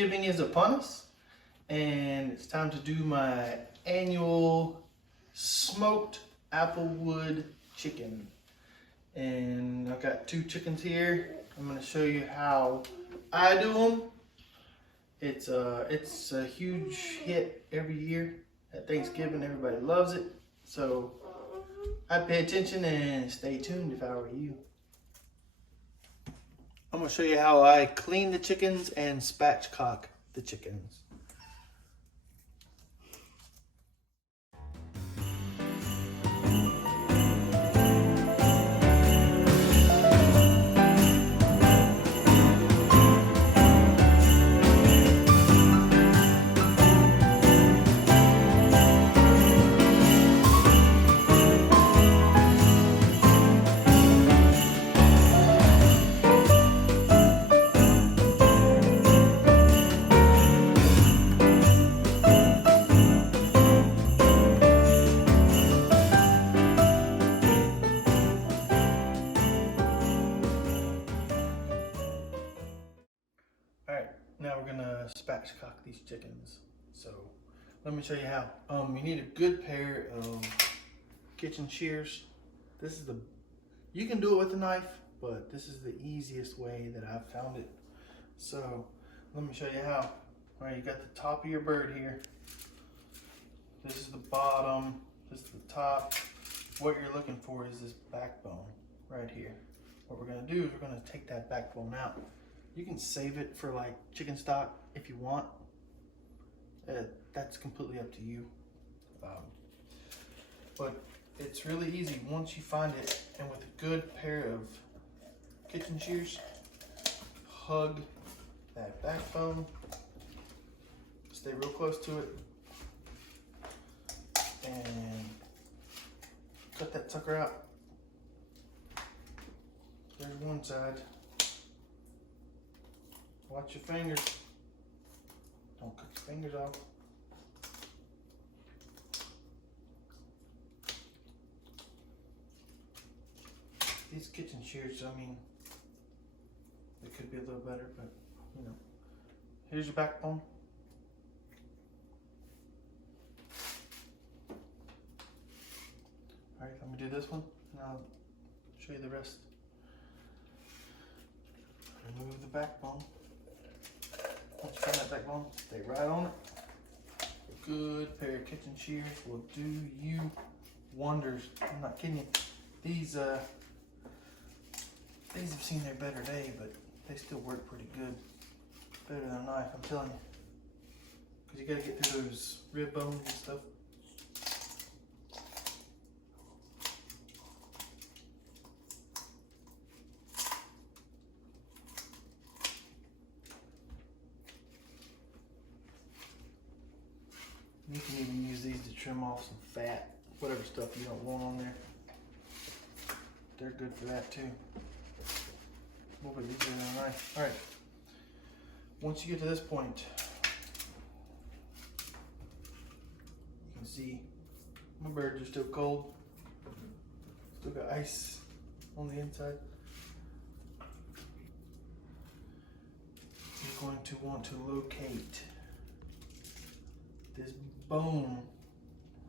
Thanksgiving is upon us, and it's time to do my annual smoked Applewood chicken. And I've got 2 chickens here. I'm going to show you how I do them. It's a huge hit every year at Thanksgiving. Everybody loves it. So I'd pay attention and stay tuned if I were you. I'm going to show you how I clean the chickens and spatchcock the chickens. Now we're gonna spatchcock these chickens. So let me show you how. You need a good pair of kitchen shears. This is you can do it with a knife, but this is the easiest way that I've found it. So let me show you how. All right, you got the top of your bird here. This is the bottom, this is the top. What you're looking for is this backbone right here. What we're gonna do is we're gonna take that backbone out. You can save it for like chicken stock if you want. That's completely up to you. But it's really easy once you find it, and with a good pair of kitchen shears, hug that backbone, stay real close to it, and cut that sucker out. There's one side. Watch your fingers. Don't cut your fingers off. These kitchen shears, I mean, they could be a little better, but you know. Here's your backbone. All right, let me do this one, and I'll show you the rest. Remove the backbone. Once you find that backbone, stay right on it. A good pair of kitchen shears will do you wonders. I'm not kidding you. These have seen their better day, but they still work pretty good. Better than a knife, I'm telling you. Because you gotta get through those rib bones and stuff. You can even use these to trim off some fat, whatever stuff you don't want on there. They're good for that too. A little bit easier than a knife. All right. Once you get to this point, you can see my birds are still cold. Still got ice on the inside. You're going to want to locate this bone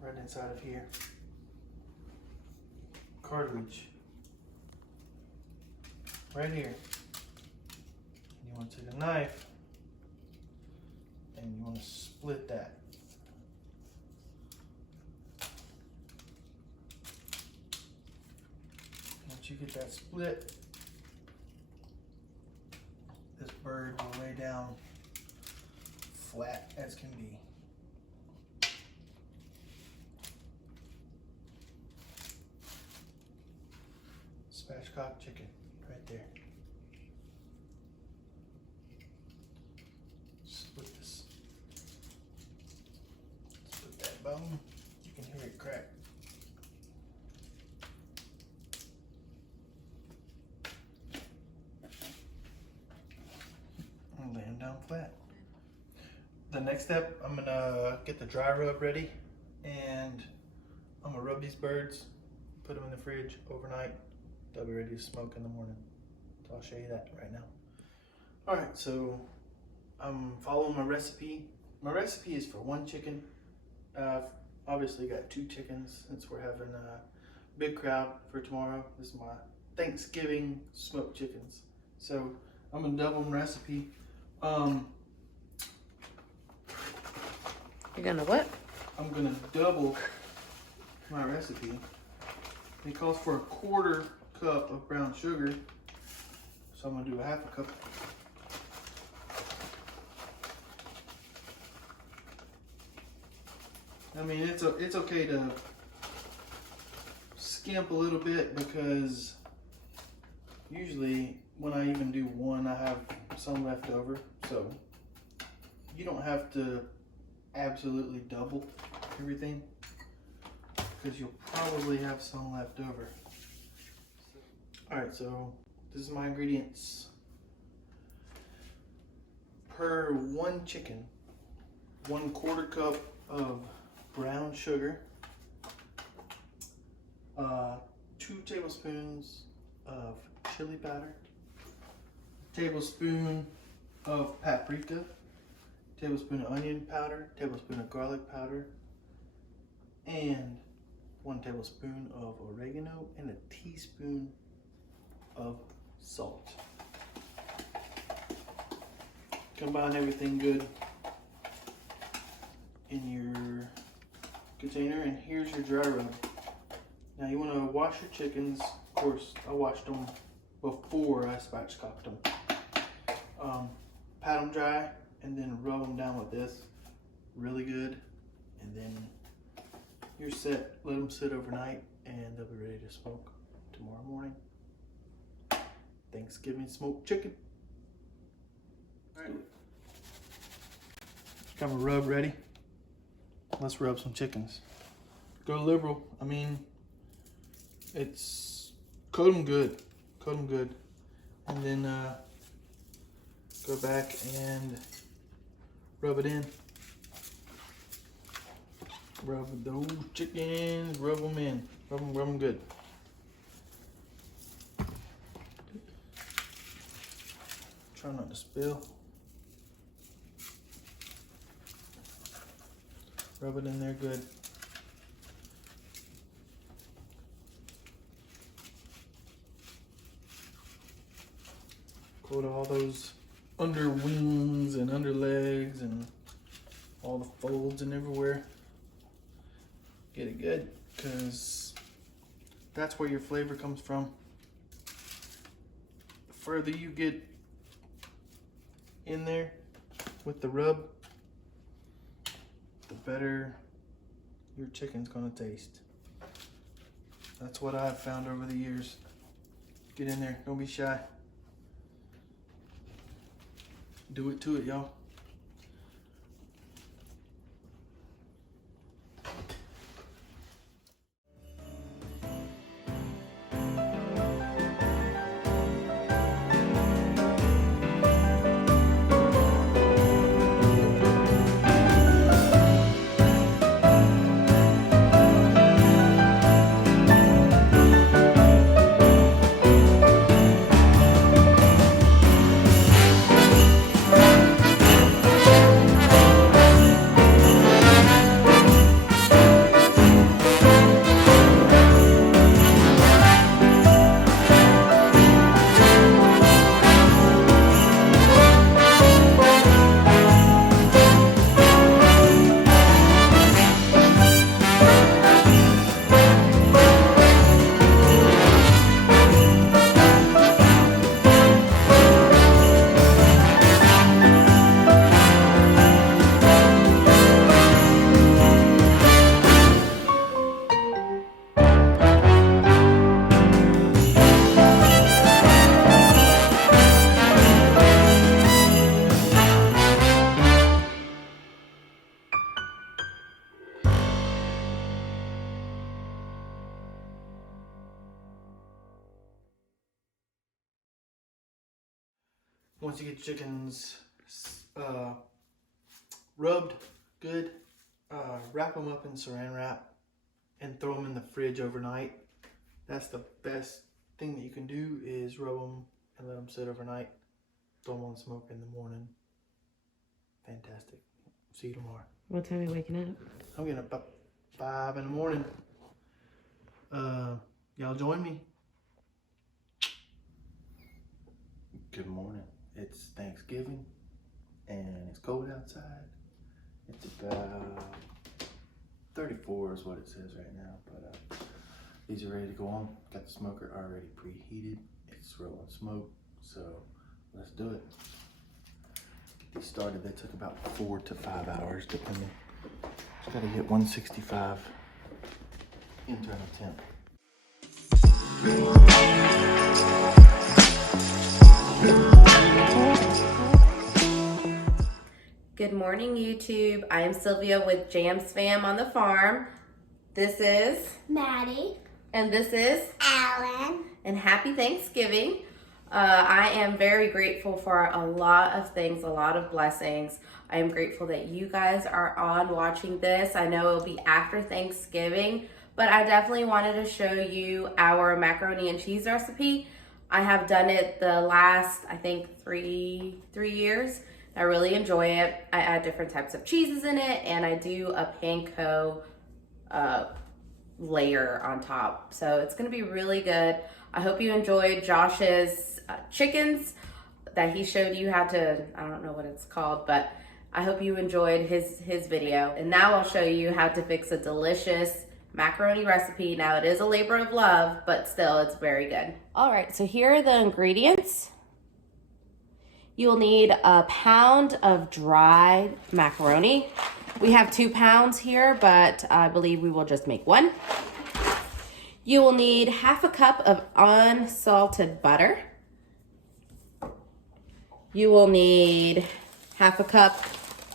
right inside of here. Cartilage. Right here. You want to take a knife and you want to split that. Once you get that split, this bird will lay down flat as can be. Spatchcock chicken, right there. Split this. Split that bone. You can hear it crack. And lay them down flat. The next step, I'm gonna get the dry rub ready, and I'm gonna rub these birds, put them in the fridge overnight. They'll be ready to smoke in the morning. So I'll show you that right now. All right, so I'm following my recipe. My recipe is for 1 chicken. I've obviously got 2 chickens since we're having a big crowd for tomorrow. This is my Thanksgiving smoked chickens. So I'm gonna double my recipe. You're gonna what? I'm gonna double my recipe. It calls for a 1/4 cup of brown sugar, so I'm gonna do a 1/2 cup. I mean, it's okay to skimp a little bit, because usually when I even do 1, I have some left over. So you don't have to absolutely double everything, because you'll probably have some left over. Alright, so this is my ingredients. Per 1 chicken, 1/4 cup of brown sugar, 2 tablespoons of chili powder, tablespoon of paprika, tablespoon of onion powder, tablespoon of garlic powder, and 1 tablespoon of oregano, and a teaspoon of salt. Combine everything good in your container, and here's your dry rub. Now you want to wash your chickens. Of course, I washed them before I spatchcocked them. Pat them dry, and then rub them down with this really good, and then you're set. Let them sit overnight, and they'll be ready to smoke tomorrow morning. Thanksgiving smoked chicken. All right. Got my rub ready. Let's rub some chickens. Go liberal. I mean, it's coat them good. Coat them good. And then go back and rub it in. Rub those chickens, rub them in. Rub them good. Try not to spill. Rub it in there good. Coat all those under wings and under legs and all the folds and everywhere. Get it good, because that's where your flavor comes from. The further you get in there with the rub, the better your chicken's gonna taste. That's what I've found over the years. Get in there, don't be shy. Do it to it, y'all. Once you get your chickens rubbed good, wrap them up in saran wrap and throw them in the fridge overnight. That's the best thing that you can do, is rub them and let them sit overnight. Throw them on smoke in the morning. Fantastic. See you tomorrow. What time are you waking up? I'm getting up about 5 in the morning. Y'all join me. Good morning. It's Thanksgiving and it's cold outside. It's about 34 is what it says right now, but these are ready to go on. Got the smoker already preheated. It's rolling smoke, so let's do it. Get these started. They took about 4 to 5 hours depending. Just gotta hit 165 internal temp. Good morning, YouTube. I am Sylvia with Jams Fam on the farm. This is Maddie. and this is Alan. and happy Thanksgiving. I am very grateful for a lot of things, a lot of blessings. I am grateful that you guys are on watching this. I know it'll be after Thanksgiving, but I definitely wanted to show you our macaroni and cheese recipe. I have done it the last, I think, three years. I really enjoy it. I add different types of cheeses in it, and I do a panko layer on top. So it's gonna be really good. I hope you enjoyed Josh's chickens that he showed you how to, I don't know what it's called, but I hope you enjoyed his video. And now I'll show you how to fix a delicious macaroni recipe. Now it is a labor of love, but still it's very good. All right, so here are the ingredients. You'll need a pound of dried macaroni. We have 2 pounds here, but I believe we will just make 1. You will need half a cup of unsalted butter. You will need half a cup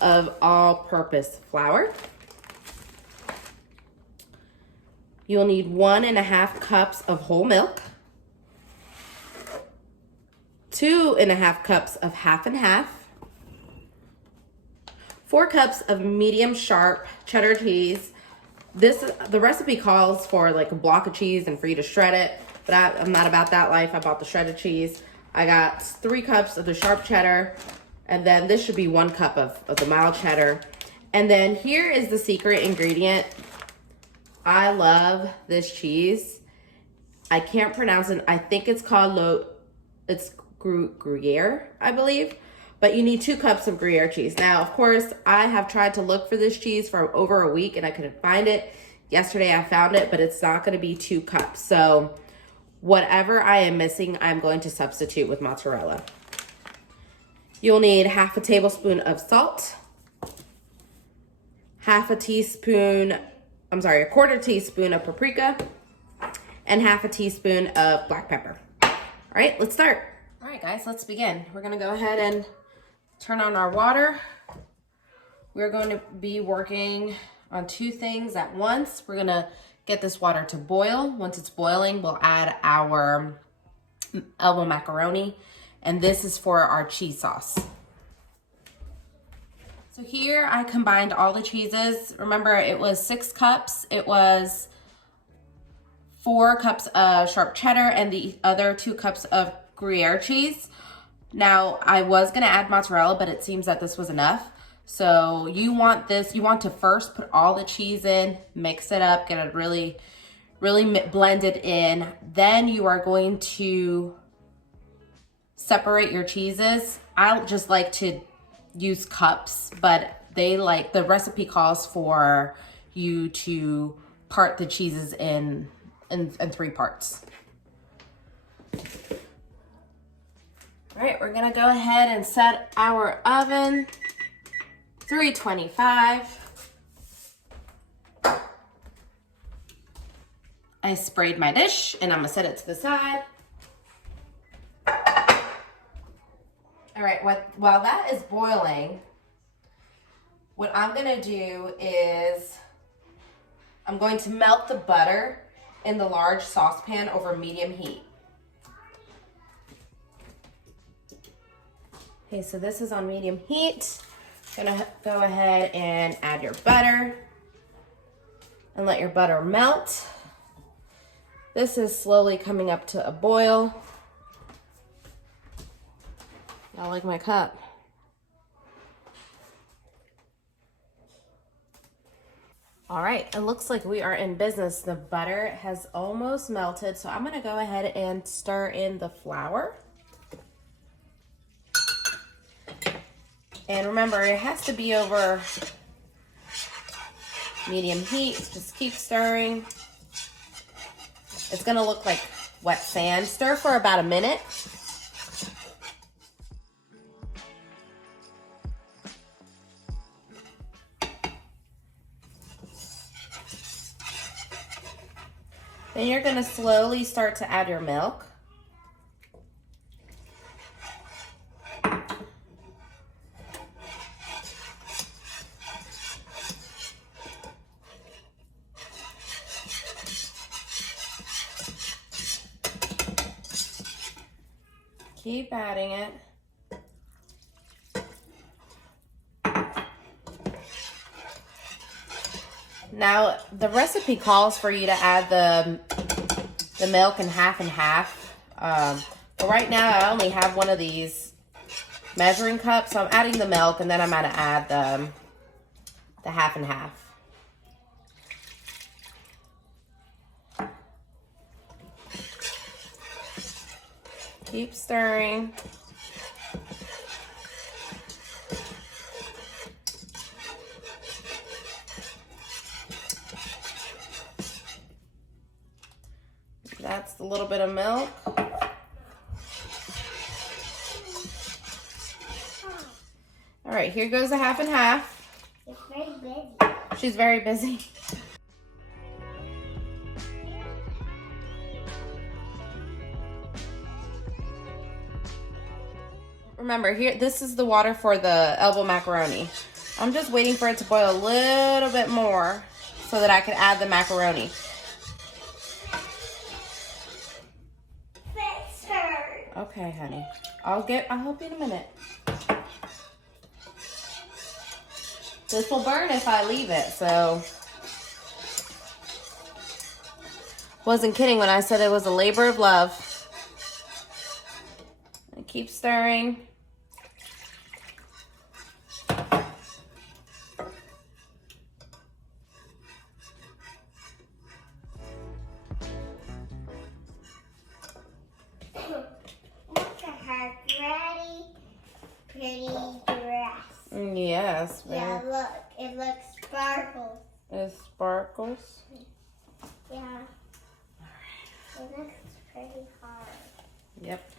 of all-purpose flour. You'll need 1.5 cups of whole milk. 2.5 cups of half and half, 4 cups of medium sharp cheddar cheese. The recipe calls for like a block of cheese and for you to shred it, but I'm not about that life. I bought the shredded cheese. I got 3 cups of the sharp cheddar, and then this should be 1 cup of the mild cheddar. And then here is the secret ingredient. I love this cheese. I can't pronounce it. I think it's called Gruyere, I believe, but you need 2 cups of Gruyere cheese. Now, of course, I have tried to look for this cheese for over a week and I couldn't find it. Yesterday I found it, but it's not going to be 2 cups. So whatever I am missing, I'm going to substitute with mozzarella. You'll need half a tablespoon of salt, a quarter teaspoon of paprika, and half a teaspoon of black pepper. All right, let's start. All right, guys, let's begin. We're gonna go ahead and turn on our water. We're going to be working on 2 things at once. We're gonna get this water to boil. Once it's boiling, we'll add our elbow macaroni, and this is for our cheese sauce. So here I combined all the cheeses. Remember, it was 6 cups. It was 4 cups of sharp cheddar and the other 2 cups of Gruyere cheese. Now, I was gonna add mozzarella, but it seems that this was enough. So you want to first put all the cheese in, mix it up, get it really blended in. Then you are going to separate your cheeses. I just like to use cups, but the recipe calls for you to part the cheeses in 3 parts. All right, we're gonna go ahead and set our oven, 325. I sprayed my dish and I'm gonna set it to the side. All right, while that is boiling, what I'm gonna do is I'm going to melt the butter in the large saucepan over medium heat. Okay, so this is on medium heat. Gonna go ahead and add your butter and let your butter melt. This is slowly coming up to a boil. Y'all like my cup? All right, it looks like we are in business. The butter has almost melted, so I'm gonna go ahead and stir in the flour. And remember, it has to be over medium heat. Just keep stirring. It's gonna look like wet sand. Stir for about a minute. Then you're gonna slowly start to add your milk. Keep adding it. Now, the recipe calls for you to add the milk in half and half. But right now, I only have one of these measuring cups, so I'm adding the milk, and then I'm gonna add the half and half. Keep stirring. That's the little bit of milk. All right, here goes the half and half. It's very busy. She's very busy. Remember, here, this is the water for the elbow macaroni. I'm just waiting for it to boil a little bit more so that I can add the macaroni. Okay, honey. I'll help you in a minute. This will burn if I leave it, so. Wasn't kidding when I said it was a labor of love. And keep stirring. Pretty dress. Yes. Yeah, look. It looks sparkles. It sparkles. Yeah. It looks pretty hard. Yep.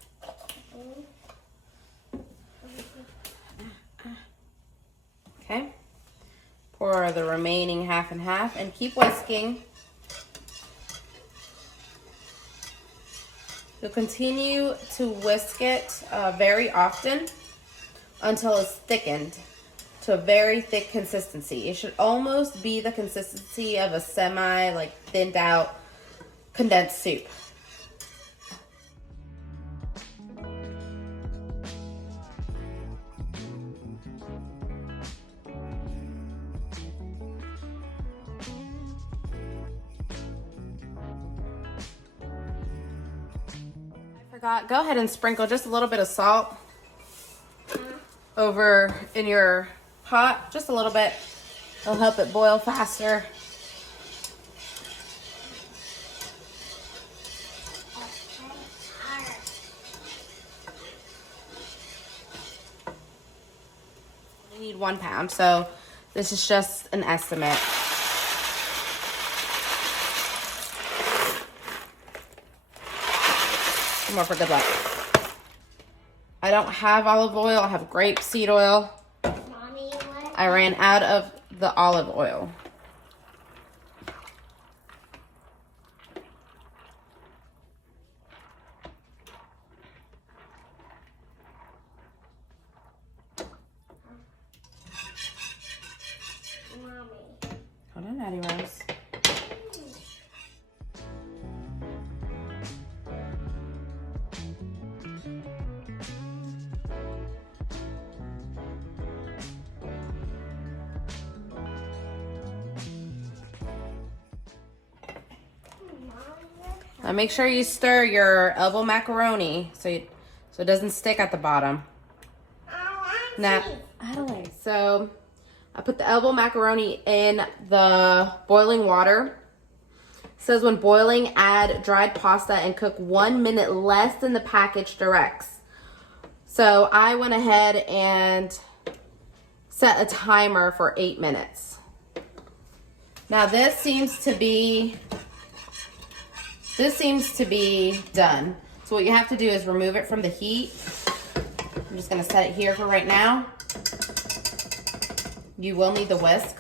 Okay. Pour the remaining half and half and keep whisking. You'll continue to whisk it very often until it's thickened to a very thick consistency. It should almost be the consistency of a thinned out condensed soup. Go ahead and sprinkle just a little bit of salt over in your pot, just a little bit. It'll help it boil faster. We need 1 pound, so this is just an estimate. More for good luck. I don't have olive oil. I have grapeseed oil. Mommy, what? I ran out of the olive oil. Mommy. Hold on, Addie Rose. Now make sure you stir your elbow macaroni so it doesn't stick at the bottom. Now, Adelaide, so I put the elbow macaroni in the boiling water. It says when boiling, add dried pasta and cook 1 minute less than the package directs. So I went ahead and set a timer for 8 minutes. Now this seems to be done. So what you have to do is remove it from the heat. I'm just gonna set it here for right now. You will need the whisk.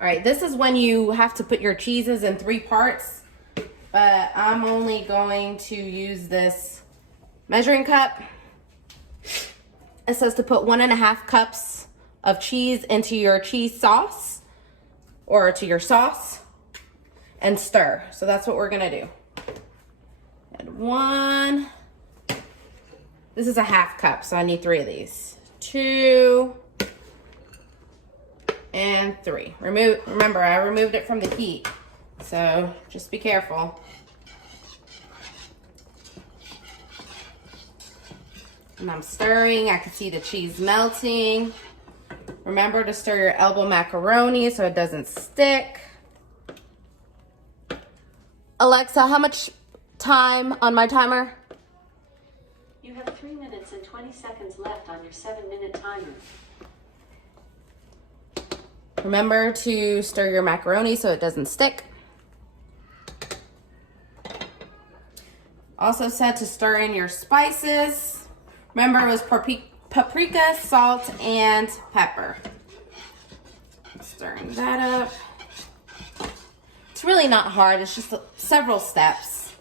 All right, this is when you have to put your cheeses in 3 parts, but I'm only going to use this measuring cup. It says to put 1.5 cups of cheese into your cheese sauce or to your sauce and stir. So that's what we're gonna do. Add 1. This is a 1/2 cup, so I need 3 of these. 2 and 3. Remember, I removed it from the heat, so just be careful. And I'm stirring. I can see the cheese melting. Remember to stir your elbow macaroni so it doesn't stick. Alexa, how much time on my timer? You have 3 minutes and 20 seconds left on your 7-minute timer. Remember to stir your macaroni so it doesn't stick. Also said to stir in your spices. Remember, it was paprika, salt, and pepper. Stirring that up. It's really not hard. It's just several steps.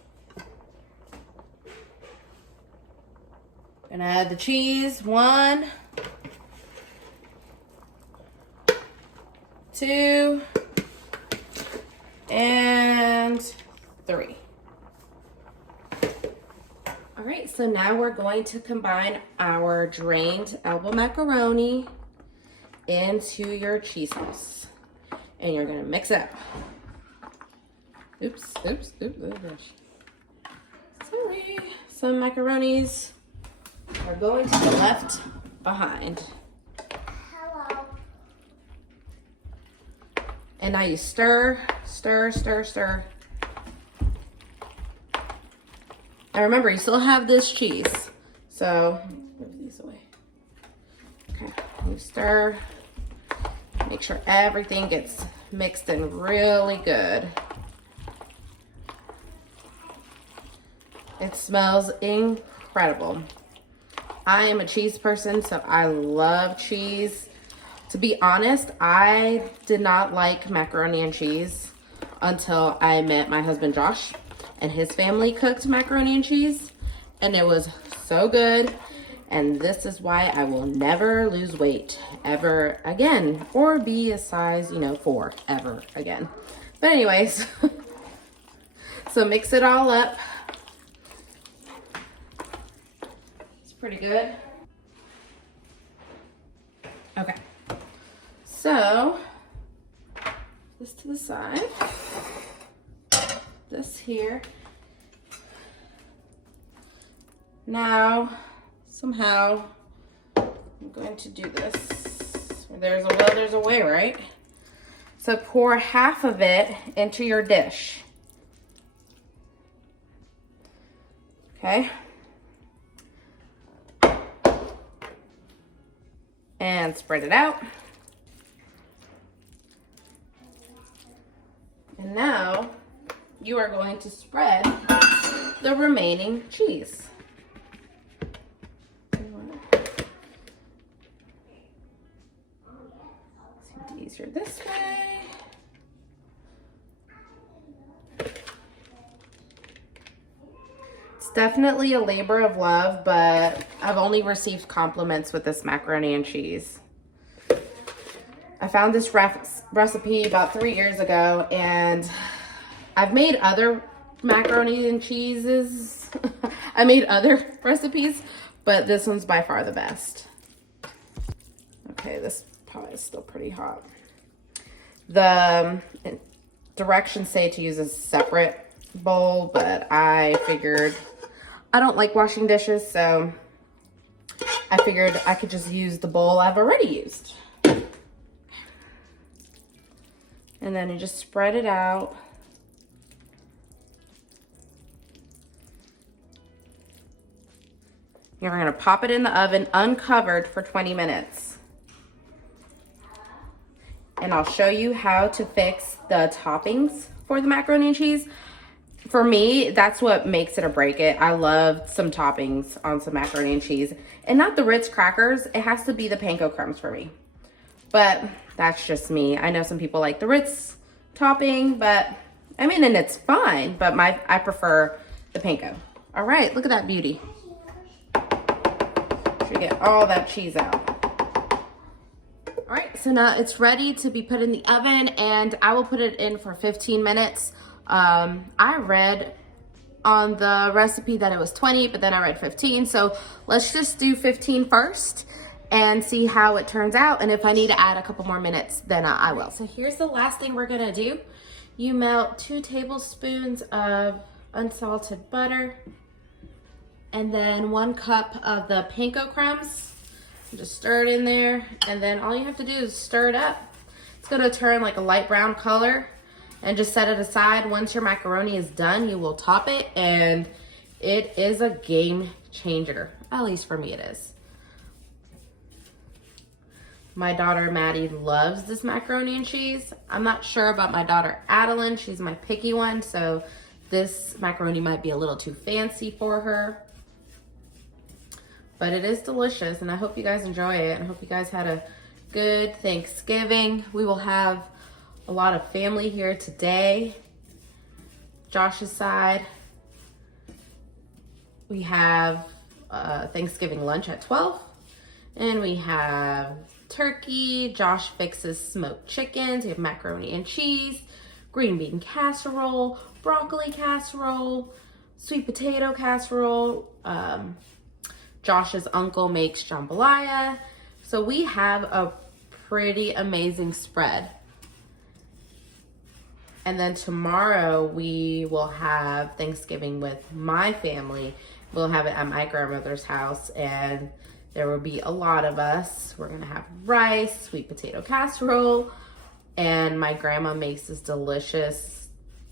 Gonna add the cheese. 1, 2, and 3. All right, so now we're going to combine our drained elbow macaroni into your cheese sauce. And you're gonna mix it up. Oops, oh gosh. Sorry, some macaronis are going to be left behind. Hello. And now you stir, stir, stir, stir. And remember, you still have this cheese. So, move these away. Okay, you stir. Make sure everything gets mixed in really good. It smells incredible. I am a cheese person, so I love cheese. To be honest, I did not like macaroni and cheese until I met my husband Josh, and his family cooked macaroni and cheese, and it was so good. And this is why I will never lose weight ever again, or be a size, 4 ever again. But anyways, so mix it all up. It's pretty good. Okay, so this to the side. This here. Now, somehow, I'm going to do this. Where there's a will, there's a way, right? So pour half of it into your dish. Okay. And spread it out. And now, you are going to spread the remaining cheese. It's easier this way. It's definitely a labor of love, but I've only received compliments with this macaroni and cheese. I found this recipe about 3 years ago, and I've made other macaroni and cheeses. I made other recipes, but this one's by far the best. Okay, this pot is still pretty hot. The directions say to use a separate bowl, but I figured I don't like washing dishes, so I figured I could just use the bowl I've already used. And then you just spread it out. You're gonna pop it in the oven uncovered for 20 minutes. And I'll show you how to fix the toppings for the macaroni and cheese. For me, that's what makes it or break it. I love some toppings on some macaroni and cheese. And not the Ritz crackers, it has to be the panko crumbs for me. But that's just me. I know some people like the Ritz topping, but I mean, and it's fine, but I prefer the panko. All right, look at that beauty. Should get all that cheese out. All right, so now it's ready to be put in the oven, and I will put it in for 15 minutes. I read on the recipe that it was 20, but then I read 15. So let's just do 15 first and see how it turns out. And if I need to add a couple more minutes, then I will. So here's the last thing we're gonna do. You melt 2 tablespoons of unsalted butter and then 1 cup of the panko crumbs. Just stir it in there, and then all you have to do is stir it up. It's gonna turn like a light brown color, and just set it aside. Once your macaroni is done, you will top it, and it is a game changer. At least for me it is. My daughter Maddie loves this macaroni and cheese. I'm not sure about my daughter Adeline. She's my picky one, so this macaroni might be a little too fancy for her. But it is delicious, and I hope you guys enjoy it, and I hope you guys had a good Thanksgiving. We will have a lot of family here today. Josh's side, we have Thanksgiving lunch at 12, and we have turkey. Josh fixes smoked chickens. We have macaroni and cheese, green bean casserole, broccoli casserole, sweet potato casserole. Josh's uncle makes jambalaya. So we have a pretty amazing spread. And then tomorrow we will have Thanksgiving with my family. We'll have it at my grandmother's house, and there will be a lot of us. We're gonna have rice, sweet potato casserole, and my grandma makes this delicious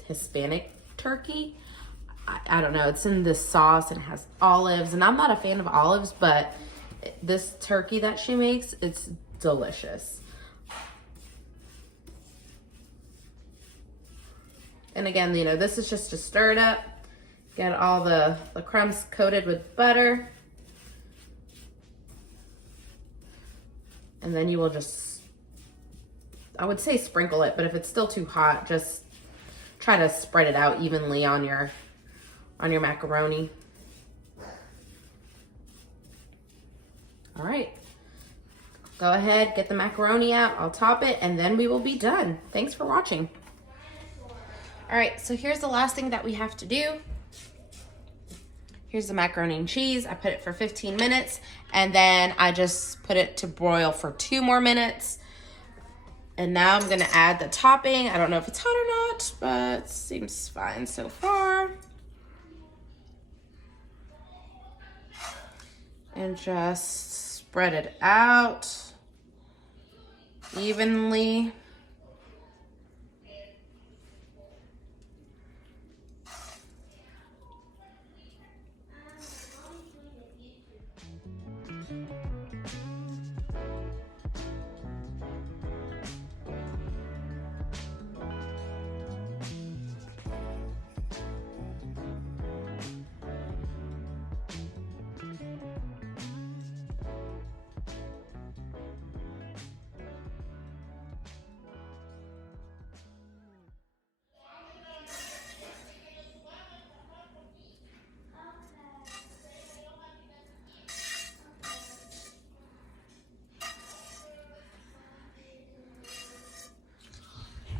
Hispanic turkey. I don't know, it's in this sauce and it has olives, and I'm not a fan of olives, but this turkey that she makes, it's delicious. And again, you know, this is just to stir it up, get all the crumbs coated with butter. And then you will just, I would say sprinkle it, but if it's still too hot, just try to spread it out evenly on your macaroni. All right, go ahead, get the macaroni out, I'll top it, and then we will be done. Thanks for watching. All right, so here's the last thing that we have to do. Here's the macaroni and cheese. I put it for 15 minutes, and then I just put it to broil for 2 more minutes. And now I'm gonna add the topping. I don't know if it's hot or not, but it seems fine so far. And just spread it out evenly.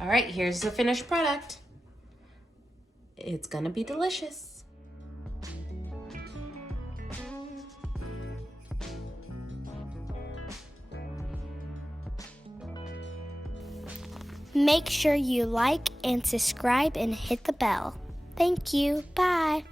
All right, here's the finished product. It's gonna be delicious. Make sure you like and subscribe and hit the bell. Thank you. Bye.